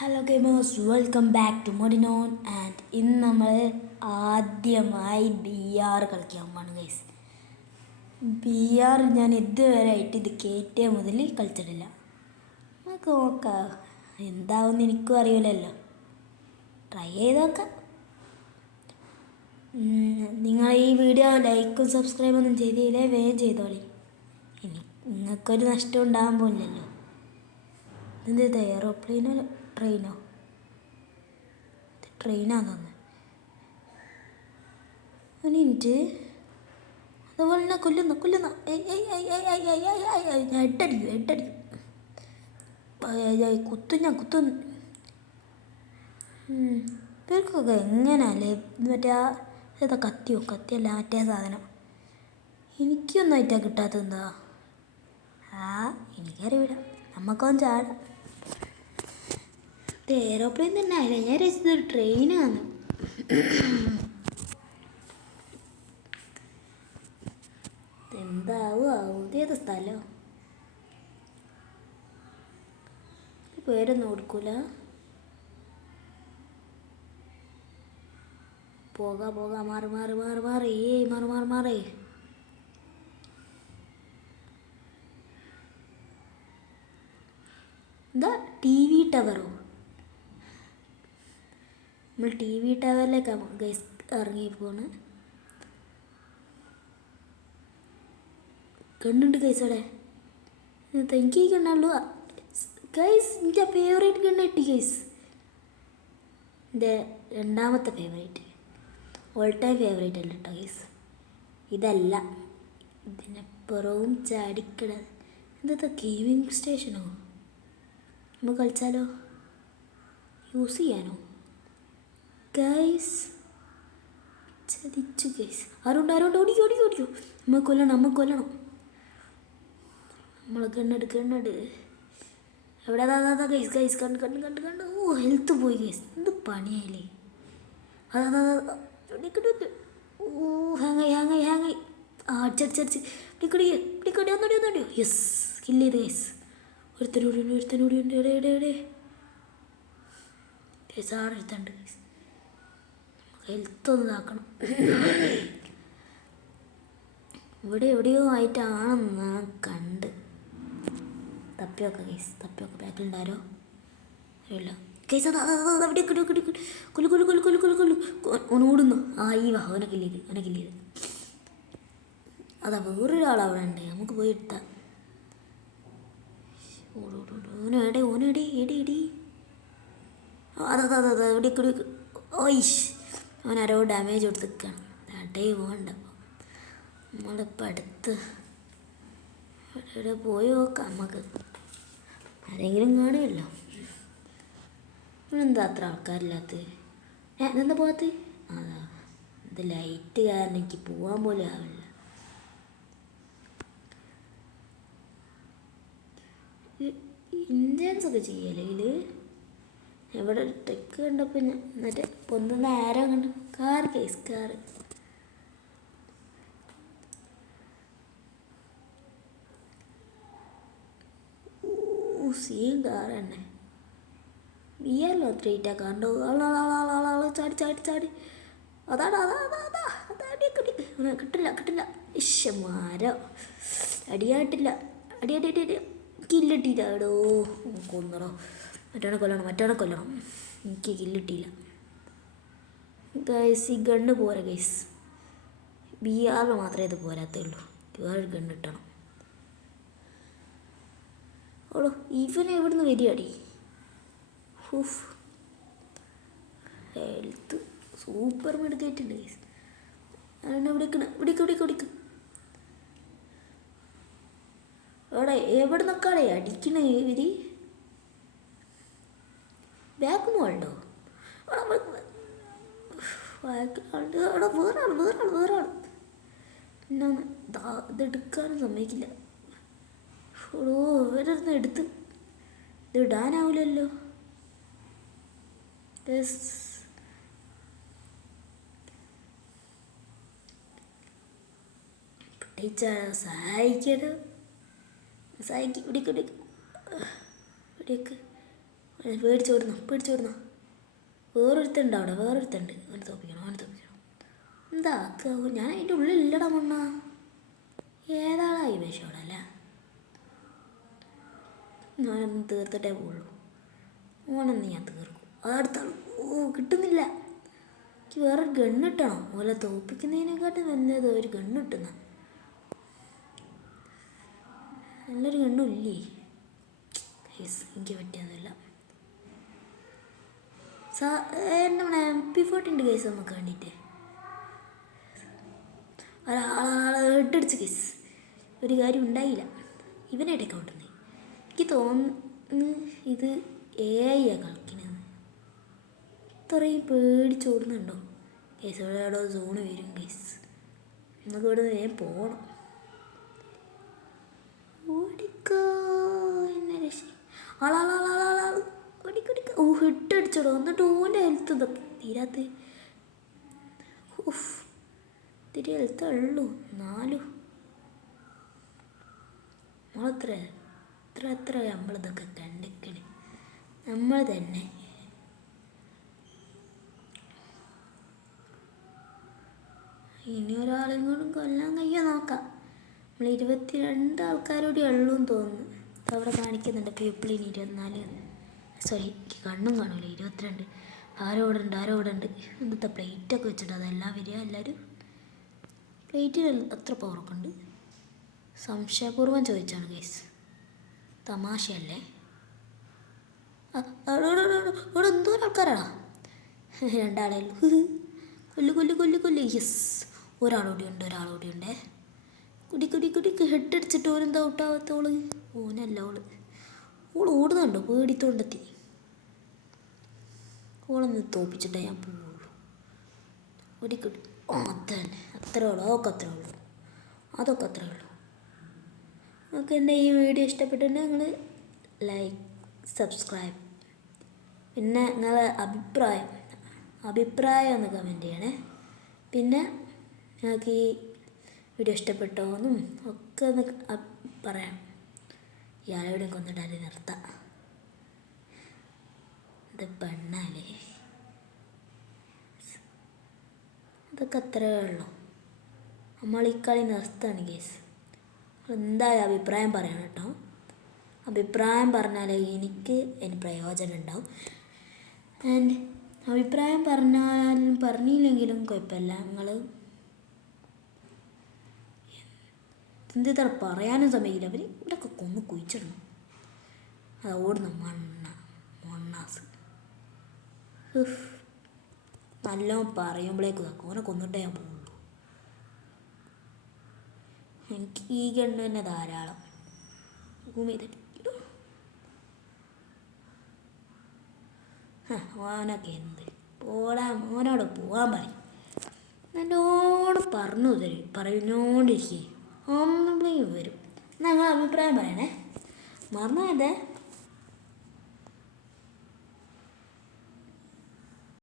Hello gamers, welcome back to മൊഡിനോൺ. And ഇന്ന് നമ്മൾ ആദ്യമായി ബി ആർ കളിക്കാൻ പോവാണ് ഗൈസ്. ബി ആർ ഞാൻ ഇതുവരെ ആയിട്ട് ഇത് കയറ്റിയ മുതൽ കളിച്ചിട്ടില്ല. നമുക്ക് നോക്കാം എന്താവുമെന്ന് എനിക്കും അറിയില്ലല്ലോ. ട്രൈ ചെയ്ത് നോക്കാം. നിങ്ങൾ ഈ വീഡിയോ ലൈക്കും സബ്സ്ക്രൈബ് ഒന്നും ചെയ്തില്ലേ, വേഗം ചെയ്തോളി. ഇനി നിങ്ങൾക്കൊരു നഷ്ടം ഉണ്ടാകാൻ പോലില്ലല്ലോ. എന്ത് എയറോപ്ലെയിനോ ട്രെയിനോ? ട്രെയിനാന്ന് തോന്നുന്നു. ഒരു മിനിറ്റ്. അതുപോലെ തന്നെ കൊല്ലുന്നു എട്ടടിക്കും. കുത്തുന്നു. ഇവർക്കൊക്കെ എങ്ങനെയല്ലേ മറ്റേ ഏതാ കത്തിയല്ല മറ്റേ സാധനം. എനിക്കൊന്നായിട്ടാ കിട്ടാത്തെന്താ? എനിക്കറിയില്ല. നമുക്കൊന്നും ചാടാം. ഇത് എയറോപ്ലെയിൻ തന്നെ ആയില്ല, ഞാൻ രസിച്ചൊരു ട്രെയിനാണ്. എന്താവും ഇതേത് സ്ഥലം? പേരൊന്നും കൊടുക്കൂല. പോകാ മാറി. എന്താ ടി വി ടവറോ? നമ്മൾ ടി വി ടവറിലേക്കാണ് ഗൈസ് ഇറങ്ങിപ്പോണ്. കണ്ണുണ്ട് ഗൈസ് അവിടെ. എനിക്ക് കണ്ണുള്ളൂ ഗൈസ്. എൻ്റെ ഫേവറേറ്റ് ഗണ്ണ് കിട്ടി ഗൈസ്. എൻ്റെ രണ്ടാമത്തെ ഫേവറേറ്റ്, ഓൾ ടൈം ഫേവറേറ്റ് അല്ല കേട്ടോ ഗൈസ്. ഇതല്ല, ഇതിനപ്പുറവും ചാടിക്കട. എന്താ ഗെയിമിംഗ് സ്റ്റേഷനോ? നമുക്ക് കളിച്ചാലോ? യൂസ് ചെയ്യാനോ? ഗൈസ് ചതിച്ചു ഗൈസ്. ആരുണ്ട് ഓടിക്കോ. നമ്മൾ കൊല്ലണം. നമ്മളെ കണ്ണെട്. എവിടെ ഗൈസ് കണ്ട്. ഓ, ഹെൽത്ത് പോയി ഗൈസ്. എന്ത് പണിയായില്ലേ. ഓ, ഹാങ്ങായി. അടിച്ച് പിടിക്കടി ഒന്നടിയോ. യെസ്, കില്ല് ചെയ്ത് ഗൈസ്. ഒരുത്തനൂടി ഉണ്ട്. എവിടെ ഗൈസ്? ആടെടുത്തുണ്ട് ഗൈസ്. ഹെൽത്ത് ഒന്ന് ഇതാക്കണം. ഇവിടെ എവിടെയോ ആയിട്ടാണെന്ന് ഞാൻ കണ്ട്. തപ്പിയൊക്കെ ബാക്കിലുണ്ടാരോ? അറിയില്ല ഗൈസ്. കൊല്ലു. ഓടുന്നു. അവനെ കില്ല് ചെയ്ത്. അതാ വേറൊരാളവിടെ ഉണ്ട്, നമുക്ക് പോയി എടുത്താൽ. ഓനെടി. അതാ ഇവിടെ. ഓയിഷ്, അവനാരോ ഡാമേജ് കൊടുത്തിരിക്കുകയാണ്. അടേ വേണ്ട. നമ്മളിപ്പോൾ അടുത്ത് ഇവിടെ പോയി നോക്കാം. നമുക്ക് ആരെങ്കിലും കാണുമല്ലോ. എന്താ അത്ര ആൾക്കാരില്ലാത്തത്? എന്താ പോകാത്ത? അതാ, ഇത് ലൈറ്റ് കാരണം എനിക്ക് പോകാൻ പോലും ആവില്ല. ഇന്ത്യൻസൊക്കെ ചെയ്യല്ലേ ഇതിൽ? എവിടെ ടെക്ക് കണ്ടപ്പോൾ ഞാൻ മറ്റേ പൊന്തുന്ന ആരോ കണ്ടു. കാറ്. സെയിം കാർ തന്നെ. വിയല്ലോ ത്രീറ്റാ കണ്ടു. ചാടി. അതാ കിട്ടില്ല. മരം അടിയായിട്ടില്ല. അടി കില്ലിട്ടില്ലാടോ. കൊന്നടോ. മറ്റവനെ കൊല്ലണം. എനിക്ക് കില്ലിട്ടില്ല ഗൈസ്. ഈ ഗണ്ണ് പോരാ ഗൈസ്. ബി ആറിൽ മാത്രമേ ഇത് പോരാത്തുള്ളൂ. വേറൊരു ഗണ്ണ് കിട്ടണം. ഓടോ, ഇവനെ എവിടുന്ന് വരികയാടി? ഹെൽത്ത് സൂപ്പർ മെഡിക്കേറ്റുണ്ട് ഗൈസ്. വിടിക്ക്. എവിടെ നിൽക്കാടേ അടിക്കണേ ഇവര്? ബാക്കൊന്നും വേണ്ടോ? വേറെ ആൾ പിന്നെ ഇതെടുക്കാനും സമ്മതിക്കില്ല. ഓ, ഇവരൊന്ന് എടുത്ത് ഇത് ഇടാനാവില്ലല്ലോ. സഹായിക്കടോ. ഇവിടേക്ക് പേടിച്ചോടുന്ന വേറൊരുത്തുണ്ട് അവിടെ, വേറൊരുത്തുണ്ട്. അവനെ തോപ്പിക്കണം. എന്താ ഞാൻ അതിൻ്റെ ഉള്ളിൽ ഇല്ലടാ മണ്ണ. ഏതാടാ ഈ വേഷം അവിടെ അല്ല. ഞാനൊന്നും തീർത്തിട്ടേ പോവുള്ളൂ. ഓനൊന്ന് ഞാൻ തീർക്കും. അതടുത്താണ്. കിട്ടുന്നില്ല. എനിക്ക് വേറൊരു ഗണ്ണ് കിട്ടണം. ഓലെ തോപ്പിക്കുന്നതിനെക്കാട്ടും നല്ലത് ഒരു ഗണ്ണ് കിട്ടുന്ന. നല്ലൊരു ഗണ്ണും ഇല്ലേ? എനിക്ക് പറ്റിയതല്ല. എന്താണ് MP40 ഉണ്ട് കേസ് നമുക്ക് വേണ്ടിയിട്ട്. ഒരാളെ ഹെഡടിച്ച് കേസ്. ഒരു കാര്യം ഉണ്ടായില്ല. ഇവനായിട്ട് കൗണ്ടുന്നത് എനിക്ക് തോന്നുന്നു. ഇത് AI കളിക്കണത്. ഇത്രയും പേടിച്ചോടുന്നുണ്ടോ കേസ്? എവിടെയോ സോണ് വരും കേസ്. നമുക്ക് ഇവിടെ വേഗം പോകണം. ഓടിക്കോ എന്നെ രക്ഷ. ഹെഡടിച്ചോടോ. എന്നിട്ട് ഓൻ്റെ ഹെൽത്ത് ഇതൊക്കെ തീരാത്ത. തിരി ഹെൽത്ത് ഉള്ളൂ 4. എത്ര നമ്മളിതൊക്കെ കണ്ടിക്കണേ. നമ്മൾ തന്നെ ഇനി ഒരാളെയും കൂടെ കൊല്ലാൻ കഴിയാൻ നോക്കാം. നമ്മൾ 22 ആൾക്കാരോടെ ഉള്ളൂ എന്ന് തോന്നുന്നു. അവിടെ കാണിക്കുന്നുണ്ട് പീപ്പിളിന് 24. സോറി, കണ്ണും കാണില്ല. 22. ആരോടെ ഉണ്ട്. ഇന്നത്തെ പ്ലേറ്റൊക്കെ വെച്ചിട്ട് അതെല്ലാം വരിക. എല്ലാവരും പ്ലേറ്റിന് അത്ര പവറൊക്കെ ഉണ്ട്. സംശയപൂർവ്വം ചോദിച്ചാണ് കേസ്, തമാശയല്ലേ. ഇവിടെ എന്തോരം ആൾക്കാരാടാ. 2 ആളേ ഉള്ളൂ. കൊല്ല്. യെസ്, ഒരാളോടെ ഉണ്ട്. കുടി ഹെഡടിച്ചിട്ട് ഓരെന്താ ഔട്ടാവാത്തോള്. ഓനല്ല ഓള് ഓടുന്നുണ്ടോ പേടിത്തോണ്ടെത്തി. ഓളൊന്ന് തോപ്പിച്ചിട്ടേ ഞാൻ പോവുള്ളൂ. കുടി അതന്നെ. അത്രേ ഉള്ളൂ. അതൊക്കെ അത്രേ ഉള്ളൂ. നിങ്ങൾക്ക് എൻ്റെ ഈ വീഡിയോ ഇഷ്ടപ്പെട്ടിട്ടുണ്ടെങ്കിൽ നിങ്ങൾ ലൈക്ക്, സബ്സ്ക്രൈബ്, പിന്നെ നിങ്ങളെ അഭിപ്രായം ഒന്ന് കമൻറ്റ് ചെയ്യണേ. പിന്നെ നിങ്ങൾക്ക് ഈ വീഡിയോ ഇഷ്ടപ്പെട്ടോ എന്നും ഒക്കെ ഒന്ന് പറയാം. ഇയാളെവിടെയും കൊന്നിട്ടാൽ നിർത്താം. ഇത് പെണ്ണാലേ. അതൊക്കെ അത്രേ ഉള്ളൂ. നമ്മൾ ഈ കളി നിർത്തുകയാണ് കേസ്. എന്തായാലും അഭിപ്രായം പറയണം കേട്ടോ. അഭിപ്രായം പറഞ്ഞാൽ എനിക്ക് പ്രയോജനം ഉണ്ടാവും. ആൻഡ് അഭിപ്രായം പറഞ്ഞില്ലെങ്കിലും കുഴപ്പമില്ല. നിങ്ങൾ എന്തിത്ര പറയാനും സമയമില്ല. അവർ ഇവിടെയൊക്കെ കൊന്ന് കുഴിച്ചിടണം. അത് ഓടുന്ന മണ്ണാസ് നല്ലോണം പറയുമ്പോഴേക്ക് ഓനെ കൊന്നിട്ടേ ഞാൻ പോകുള്ളൂ. എനിക്ക് ഈ ഗണ്ണ് തന്നെ ധാരാളം. ഓനൊക്കെ എന്ത് ഓനോട് പോകാൻ പറയും. എന്നോട് പറഞ്ഞുകൊണ്ടിരിക്കേ. ഒന്നും വരും. ഞങ്ങൾ അഭിപ്രായം പറയണേ. മറന്നതേ.